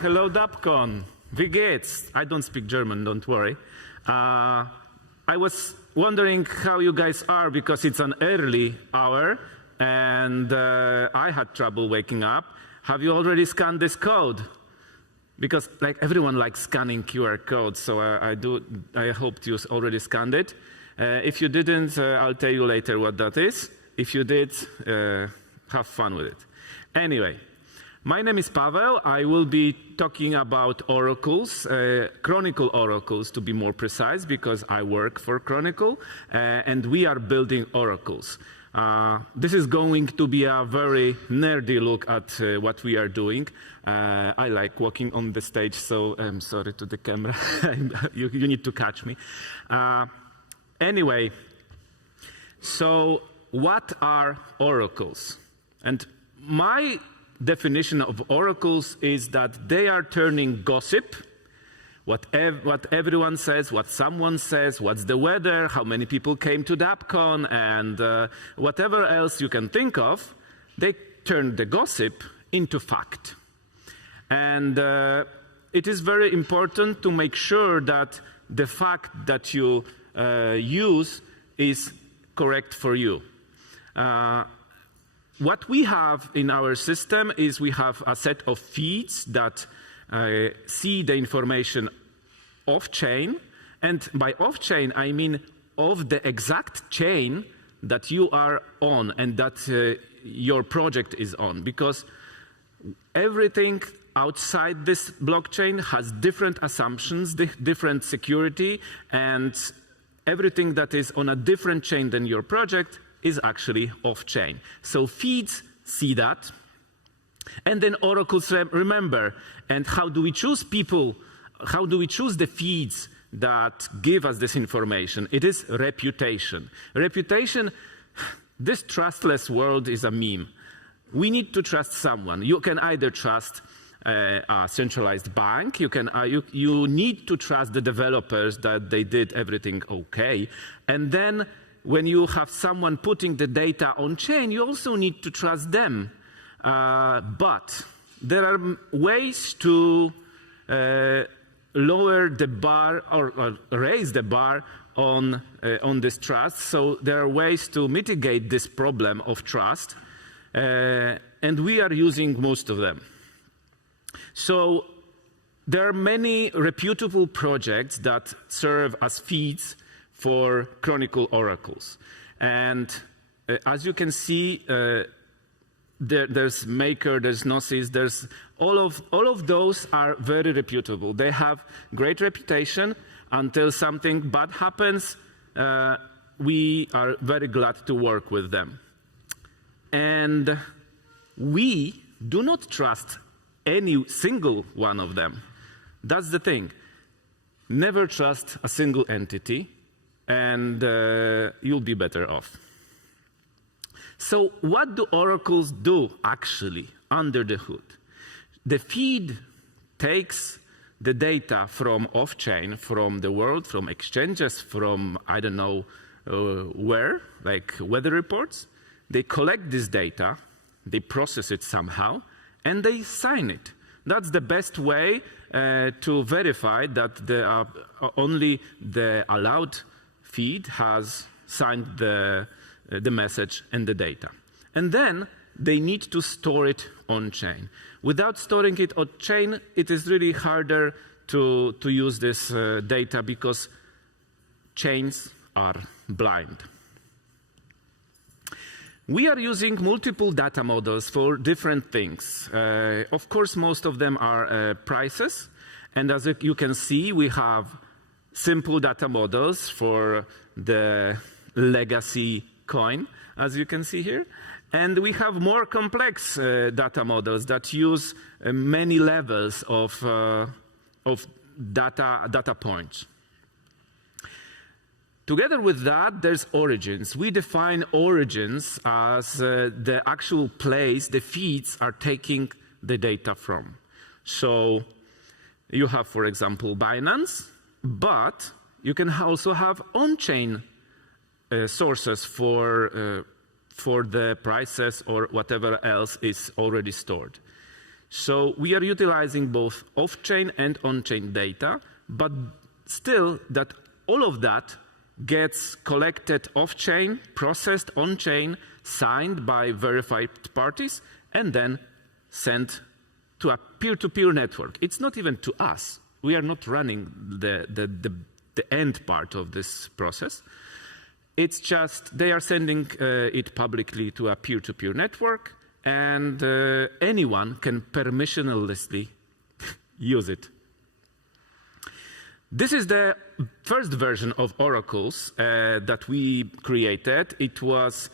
Hello, DappCon. Wie geht's? I don't speak German, don't worry. I was wondering how you guys are because it's an early hour and I had trouble waking up. Have you already scanned this code? Because like everyone likes scanning QR codes, so I hope you already scanned it. If you didn't, I'll tell you later what that is. If you did, have fun with it. Anyway, my name is Pawel. I will be talking about oracles, Chronicle oracles to be more precise, because I work for Chronicle, and we are building oracles. This is going to be a very nerdy look at what we are doing. I like walking on the stage, so I'm sorry to the camera. you need to catch me. Anyway, so what are oracles? And my definition of oracles is that they are turning gossip, what everyone says, what someone says, what's the weather, how many people came to DappCon, and whatever else you can think of, they turn the gossip into fact. And it is very important to make sure that the fact that you use is correct for you. What we have in our system is we have a set of feeds that see the information off-chain. And by off-chain, I mean of the exact chain that you are on and that your project is on. Because everything outside this blockchain has different assumptions, different security, and everything that is on a different chain than your project is actually off-chain. So feeds see that, and then oracles remember. And how do we choose people? How do we choose the feeds that give us this information? It is reputation. Reputation, this trustless world is a meme. We need to trust someone. You can either trust a centralized bank, you need to trust the developers that they did everything okay, and then when you have someone putting the data on chain, you also need to trust them. But there are ways to lower the bar or raise the bar on this trust. So there are ways to mitigate this problem of trust, and we are using most of them. So there are many reputable projects that serve as feeds for Chronicle oracles. And as you can see, there's Maker, there's Gnosis, there's all of those are very reputable. They have great reputation. Until something bad happens, we are very glad to work with them. And we do not trust any single one of them. That's the thing. Never trust a single entity, and you'll be better off. So what do oracles do actually under the hood? The feed takes the data from off-chain, from the world, from exchanges, from I don't know where, like weather reports. They collect this data, they process it somehow, and they sign it. That's the best way to verify that only the allowed feed has signed the message and the data. And then they need to store it on-chain. Without storing it on-chain, it is really harder to use this data because chains are blind. We are using multiple data models for different things. Of course, most of them are prices. And as you can see, we have simple data models for the legacy coin, as you can see here. And we have more complex data models that use many levels of data points. Together with that, there's origins. We define origins as the actual place the feeds are taking the data from. So you have, for example, Binance, but you can also have on-chain sources for the prices or whatever else is already stored. So we are utilizing both off-chain and on-chain data, but still that all of that gets collected off-chain, processed on-chain, signed by verified parties, and then sent to a peer-to-peer network. It's not even to us. We are not running the end part of this process. It's just they are sending it publicly to a peer-to-peer network, and anyone can permissionlessly use it. This is the first version of oracles that we created. It was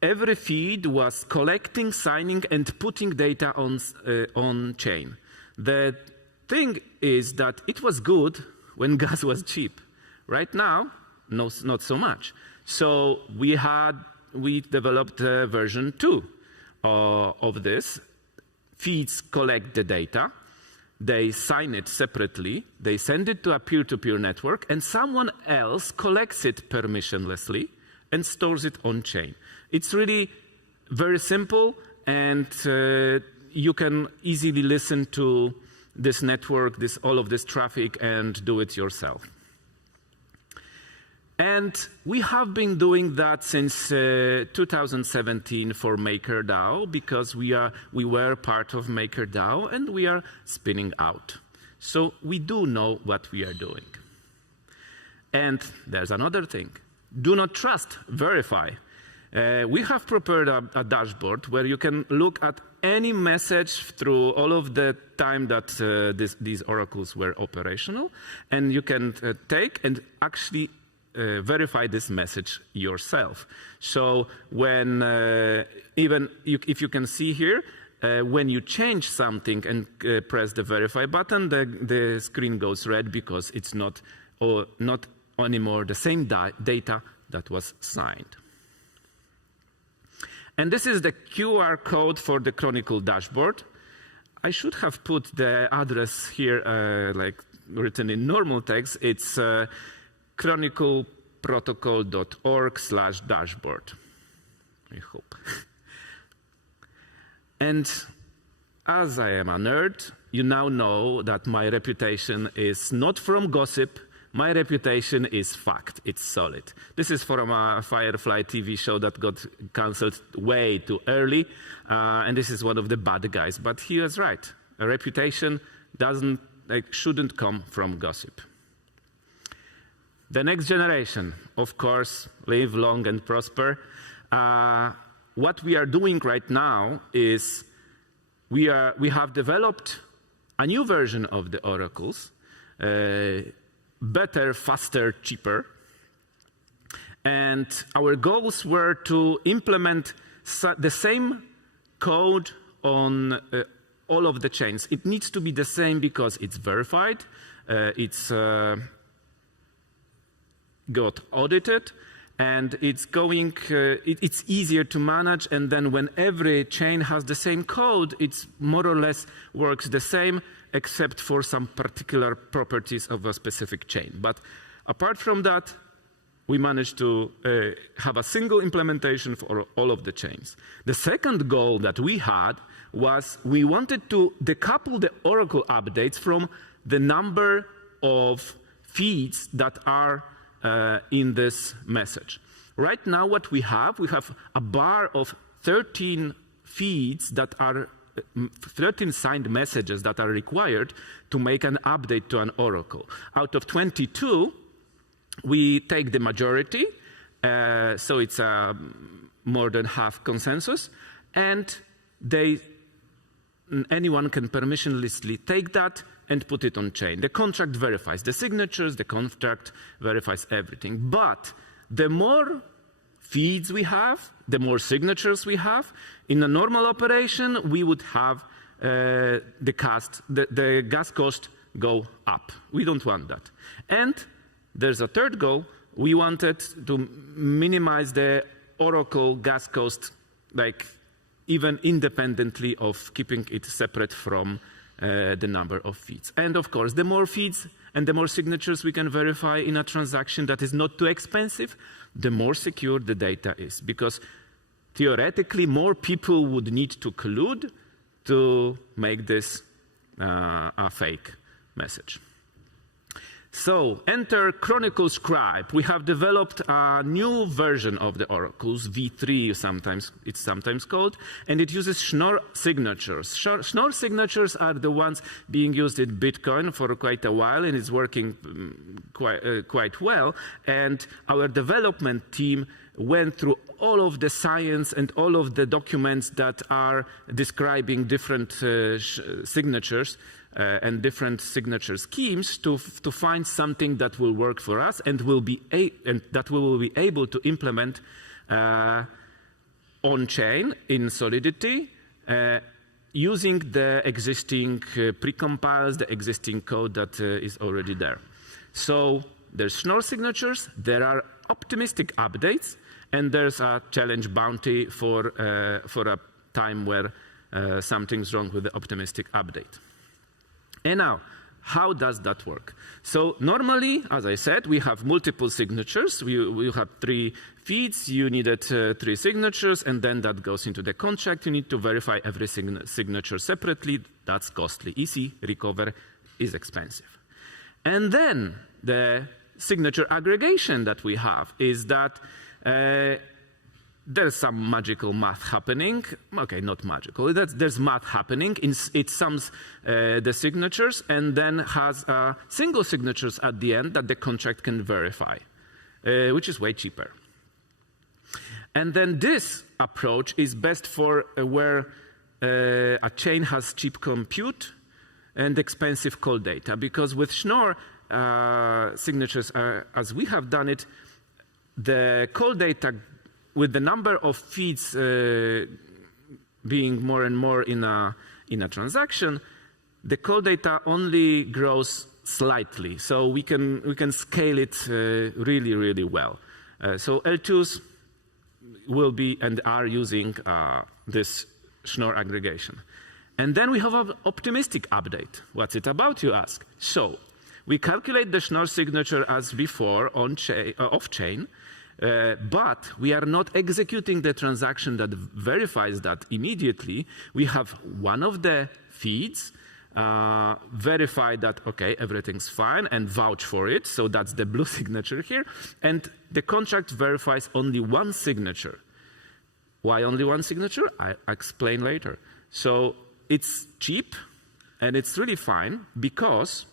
every feed was collecting, signing, and putting data on chain. The thing is that it was good when gas was cheap. Right now, no, not so much. So we developed version 2 of this. Feeds collect the data. They sign it separately. They send it to a peer-to-peer network, and someone else collects it permissionlessly and stores it on chain. It's really very simple, and you can easily listen to this network, all of this traffic, and do it yourself. And we have been doing that since 2017 for MakerDAO, because we were part of MakerDAO and we are spinning out. So we do know what we are doing. And there's another thing. Do not trust, verify. We have prepared a dashboard where you can look at any message through all of the time that these oracles were operational, and you can take and actually verify this message yourself. So when, if you can see here, when you change something and press the verify button, the screen goes red because it's not anymore the same data that was signed. And this is the QR code for the Chronicle dashboard. I should have put the address here, like written in normal text. It's chronicleprotocol.org/dashboard. I hope. And as I am a nerd, you now know that my reputation is not from gossip. My reputation is fact. It's solid. This is from a Firefly TV show that got cancelled way too early, and this is one of the bad guys. But he was right. A reputation shouldn't come from gossip. The next generation, of course, live long and prosper. What we are doing right now is we have developed a new version of the oracles, better, faster, cheaper. And our goals were to implement the same code on all of the chains. It needs to be the same because it's verified, it's got audited, and it's easier to manage, and then when every chain has the same code, it's more or less works the same, except for some particular properties of a specific chain. But apart from that, we managed to have a single implementation for all of the chains. The second goal that we had was we wanted to decouple the Oracle updates from the number of feeds that are in this message. Right now what we have a bar of 13 feeds that are 13 signed messages that are required to make an update to an oracle. Out of 22, we take the majority, so it's more than half consensus, and anyone can permissionlessly take that and put it on chain. The contract verifies the signatures, the contract verifies everything. But the more feeds we have, the more signatures we have. In a normal operation, we would have the gas cost go up. We don't want that. And there's a third goal. We wanted to minimize the Oracle gas cost, like even independently of keeping it separate from the number of feeds. And of course, the more feeds and the more signatures we can verify in a transaction that is not too expensive, the more secure the data is. Because theoretically, more people would need to collude to make this a fake message. So enter Chronicle Scribe. We have developed a new version of the oracles, V3 it's sometimes called, and it uses Schnorr signatures. Schnorr signatures are the ones being used in Bitcoin for quite a while, and it's working quite well. And our development team went through all of the science and all of the documents that are describing different signatures and different signature schemes to find something that will work for us and that we will be able to implement on-chain in Solidity using the existing precompiles, the existing code that is already there. So there's Schnorr signatures, there are optimistic updates, and there's a challenge bounty for a time where something's wrong with the optimistic update. And now, how does that work? So normally, as I said, we have multiple signatures. We have 3 feeds. You needed 3 signatures, and then that goes into the contract. You need to verify every signature separately. That's costly. Easy recover is expensive. And then the signature aggregation that we have is that there's some magical math happening. Okay, not magical. There's math happening. It sums the signatures and then has single signatures at the end that the contract can verify, which is way cheaper. And then this approach is best for where a chain has cheap compute and expensive call data, because with Schnorr signatures, as we have done it, the call data with the number of feeds being more and more in a transaction, the call data only grows slightly. So we can scale it really, really well. So L2s will be and are using this Schnorr aggregation. And then we have an optimistic update. What's it about, you ask? So we calculate the Schnorr signature as before off-chain, but we are not executing the transaction that verifies that immediately. We have one of the feeds verify that, okay, everything's fine, and vouch for it. So that's the blue signature here. And the contract verifies only one signature. Why only one signature? I'll explain later. So it's cheap, and it's really fine, because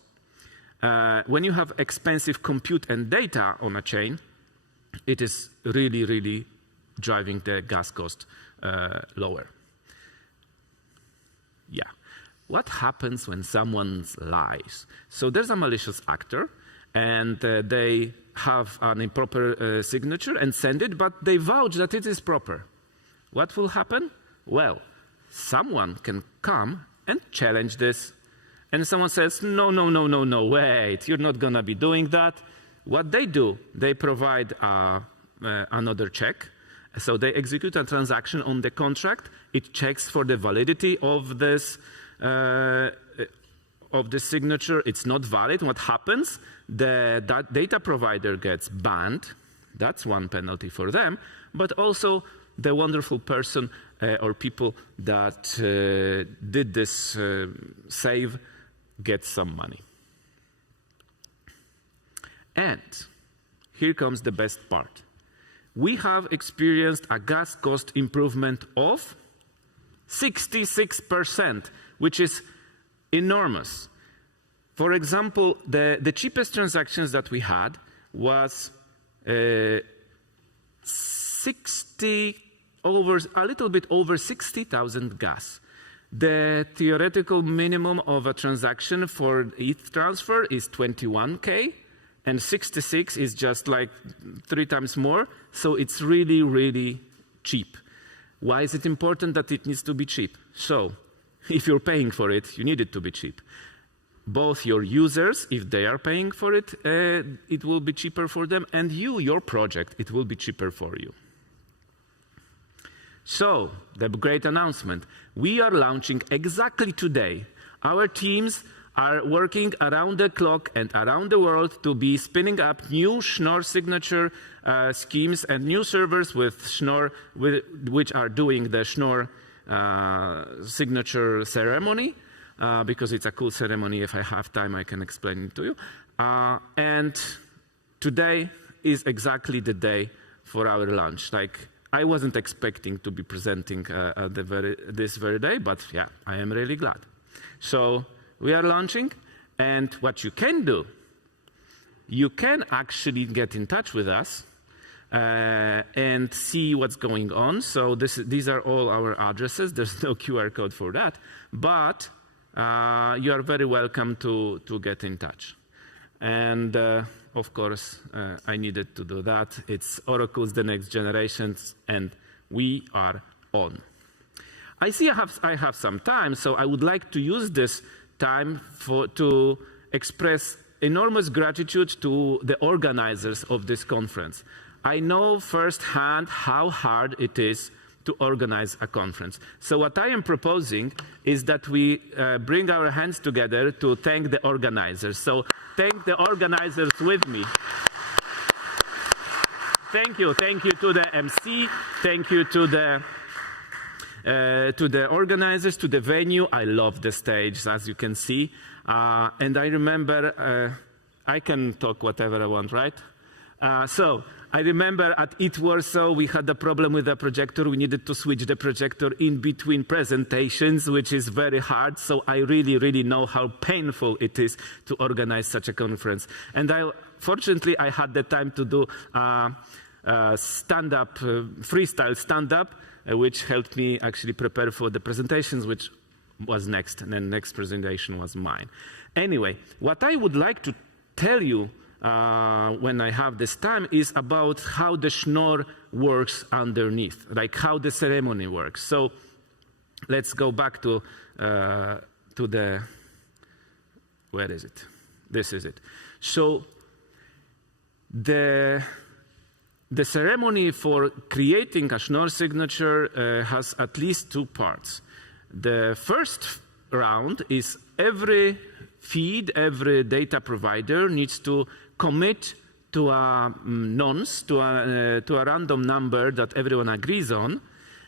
when you have expensive compute and data on a chain, it is really, really driving the gas cost lower. Yeah. What happens when someone lies? So there's a malicious actor, and they have an improper signature and send it, but they vouch that it is proper. What will happen? Well, someone can come and challenge this, and someone says, no, no, no, no, no, wait, you're not going to be doing that. What they do, they provide another check. So they execute a transaction on the contract. It checks for the validity of this signature. It's not valid. What happens? That data provider gets banned. That's one penalty for them. But also the wonderful person or people that did this save get some money. And here comes the best part. We have experienced a gas cost improvement of 66%, which is enormous. For example, the cheapest transactions that we had was a little bit over 60,000 gas. The theoretical minimum of a transaction for ETH transfer is 21K. And 66 is just like 3 times more. So it's really, really cheap. Why is it important that it needs to be cheap? So if you're paying for it, you need it to be cheap. Both your users, if they are paying for it, it will be cheaper for them. And you, your project, it will be cheaper for you. So the great announcement. We are launching exactly today. Our teams are working around the clock and around the world to be spinning up new Schnorr signature schemes and new servers with Schnorr, which are doing the Schnorr signature ceremony, because it's a cool ceremony. If I have time, I can explain it to you. And today is exactly the day for our launch. Like, I wasn't expecting to be presenting this very day, but yeah, I am really glad. So we are launching, and what you can do, you can actually get in touch with us and see what's going on. So these are all our addresses. There's no QR code for that, but you are very welcome to get in touch. And of course, I needed to do that. It's Oracle's The Next Generations, and we are on. I see I have some time, so I would like to use this time to express enormous gratitude to the organizers of this conference. I know firsthand how hard it is to organize a conference. So what I am proposing is that we bring our hands together to thank the organizers. So thank the organizers with me. Thank you to the MC, thank you to the organizers, to the venue. I love the stage, as you can see. And I remember, I can talk whatever I want, right? So I remember at IT Warsaw, we had a problem with the projector. We needed to switch the projector in between presentations, which is very hard. So I really, really know how painful it is to organize such a conference. And fortunately, I had the time to do stand-up, freestyle stand-up, which helped me actually prepare for the presentations, which was next. And then next presentation was mine. Anyway, what I would like to tell you when I have this time is about how the schnorr works underneath, like how the ceremony works. So let's go back to the, where is it? This is it. So the ceremony for creating a schnorr signature has at least two parts. The first round is every feed, every data provider needs to commit to a nonce, to a random number that everyone agrees on.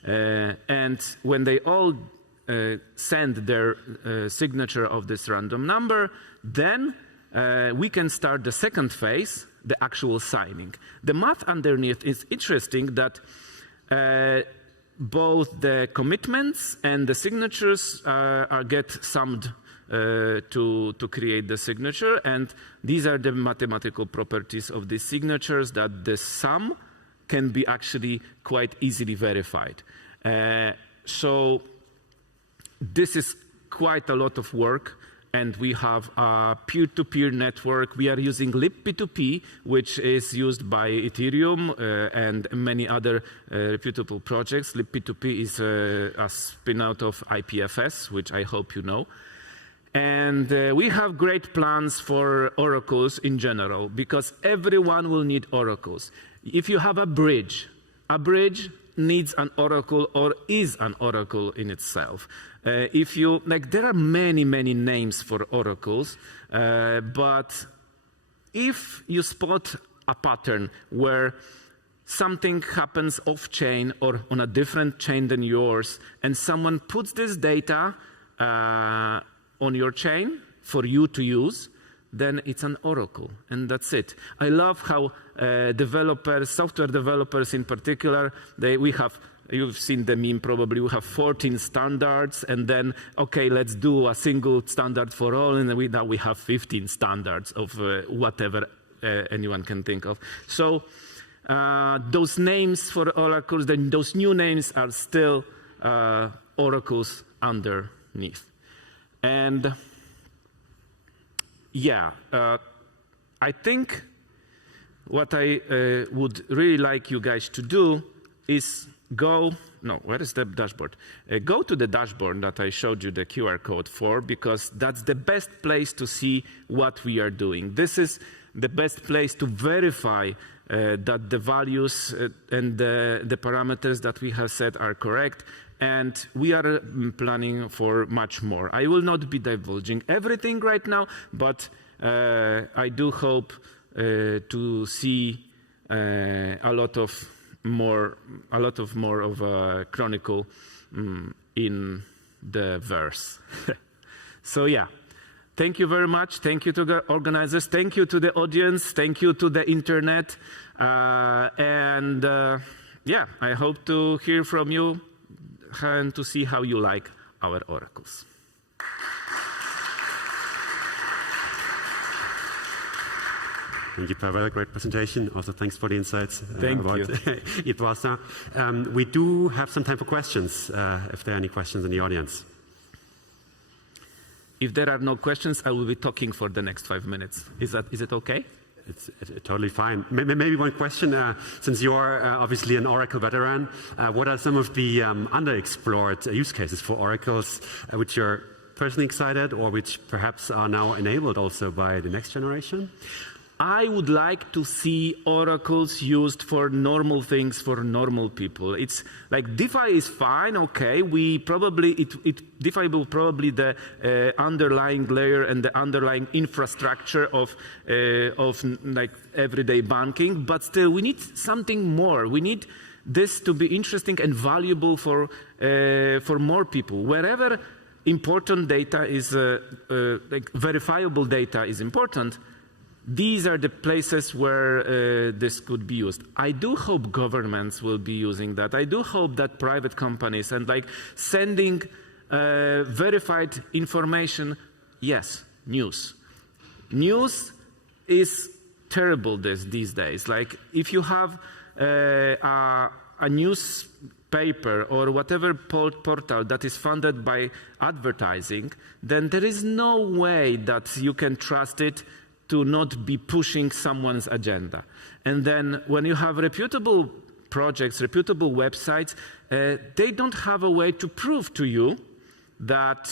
And when they all send their signature of this random number, then we can start the second phase, the actual signing. The math underneath is interesting that both the commitments and the signatures get summed to create the signature, and these are the mathematical properties of these signatures, that the sum can be actually quite easily verified. So this is quite a lot of work, and we have a peer-to-peer network. We are using libp2p, which is used by Ethereum and many other reputable projects. libp2p is a spin-out of IPFS, which I hope you know. And we have great plans for oracles in general, because everyone will need oracles. If you have a bridge needs an oracle or is an oracle in itself. If you, like, there are many, many names for oracles, but if you spot a pattern where something happens off-chain or on a different chain than yours, and someone puts this data on your chain for you to use, then it's an oracle, and that's it. I love how developers, software developers in particular, you've seen the meme probably, we have 14 standards, and then, okay, let's do a single standard for all, and then now we have 15 standards of whatever anyone can think of. So those names for oracles, then those new names are still oracles underneath. And yeah, I think what I would really like you guys to do is where is the dashboard? Go to the dashboard that I showed you the QR code for, because that's the best place to see what we are doing. This is the best place to verify that the values and the parameters that we have set are correct. And we are planning for much more. I will not be divulging everything right now, but I do hope to see a lot of more of a chronicle in the verse. So yeah, thank you very much. Thank you to the organizers. Thank you to the audience. Thank you to the internet. Yeah, I hope to hear from you and to see how you like our oracles. Thank you, Pawel. Great presentation. Also, thanks for the insights about Idwasa. We do have some time for questions, if there are any questions in the audience. If there are no questions, I will be talking for the next 5 minutes. Is it okay? It's totally fine. Maybe one question, since you are obviously an Oracle veteran, what are some of the underexplored use cases for oracles which you're personally excited or which perhaps are now enabled also by the next generation? I would like to see oracles used for normal things for normal people. It's like DeFi is fine, okay. DeFi will probably the underlying layer and the underlying infrastructure of like everyday banking, but still we need something more. We need this to be interesting and valuable for more people. Wherever important data is like verifiable data is important. These are the places where this could be used. I do hope governments will be using that. I do hope that private companies and like sending verified information, yes, news. News is terrible these days. Like if you have a newspaper or whatever portal that is funded by advertising, then there is no way that you can trust it to not be pushing someone's agenda. And then when you have reputable projects, reputable websites, they don't have a way to prove to you that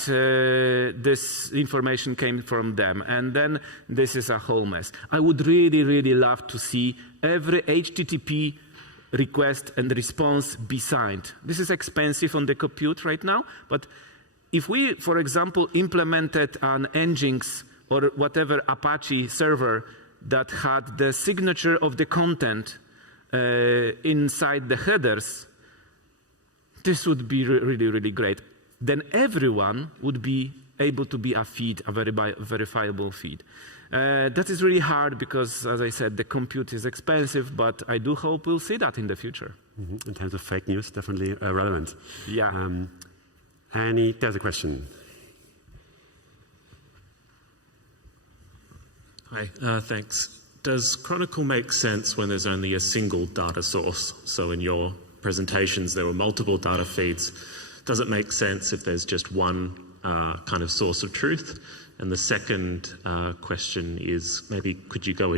this information came from them. And then this is a whole mess. I would really, really love to see every HTTP request and response be signed. This is expensive on the compute right now, but if we, for example, implemented an Nginx or whatever Apache server that had the signature of the content inside the headers, this would be really, really great. Then everyone would be able to be a feed, a verifiable feed. That is really hard because, as I said, the compute is expensive, but I do hope we'll see that in the future. Mm-hmm. In terms of fake news, definitely relevant. Yeah. There's a question. Hi, thanks. Does Chronicle make sense when there's only a single data source? So in your presentations, there were multiple data feeds. Does it make sense if there's just one kind of source of truth? And the second question is, maybe could you go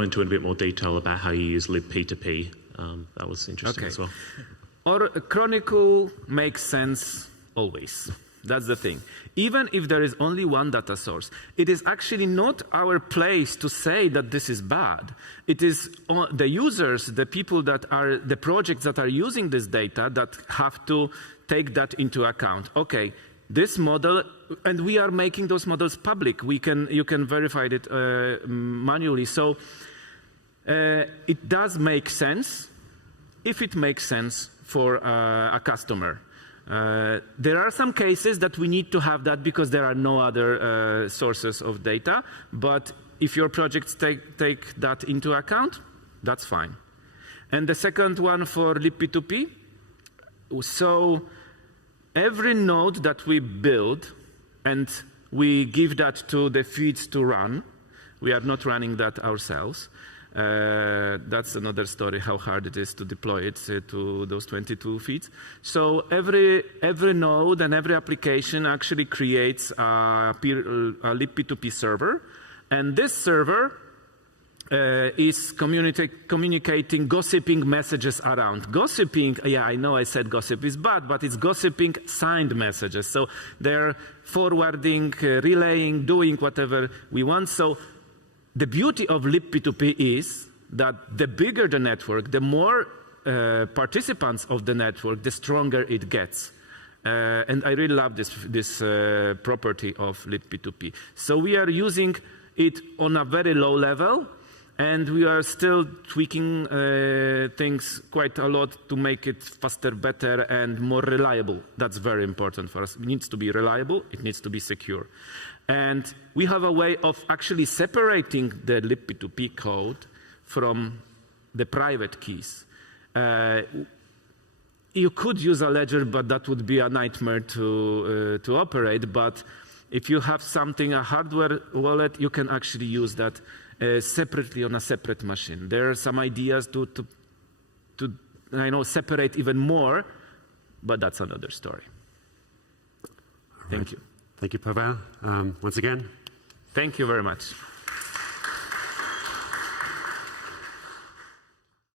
into a bit more detail about how you use libp2p? That was interesting as well. Or Chronicle makes sense always. That's the thing. Even if there is only one data source, it is actually not our place to say that this is bad. It is the users, the people that are, the projects that are using this data that have to take that into account. Okay, this model, and we are making those models public. You can verify it manually. So it does make sense if it makes sense for a customer. There are some cases that we need to have that because there are no other sources of data, but if your projects take that into account, that's fine. And the second one for libp2p, so every node that we build and we give that to the feeds to run, we are not running that ourselves. That's another story, how hard it is to deploy it to those 22 feeds. So every node and every application actually creates a libp2p server, and this server is communicating gossiping messages around. Gossiping, yeah, I know I said gossip is bad, but it's gossiping signed messages. So they're forwarding, relaying, doing whatever we want. So the beauty of libp2p is that the bigger the network, the more participants of the network, the stronger it gets. And I really love this property of libp2p. So we are using it on a very low level, And we are still tweaking things quite a lot to make it faster, better, and more reliable. That's very important for us. It needs to be reliable. It needs to be secure. And we have a way of actually separating the libp2p code from the private keys. You could use a ledger, but that would be a nightmare to operate. But if you have something, a hardware wallet, you can actually use that separately on a separate machine. There are some ideas to separate even more, but that's another story. Thank you. Thank you, Pawel. Once again. Thank you very much.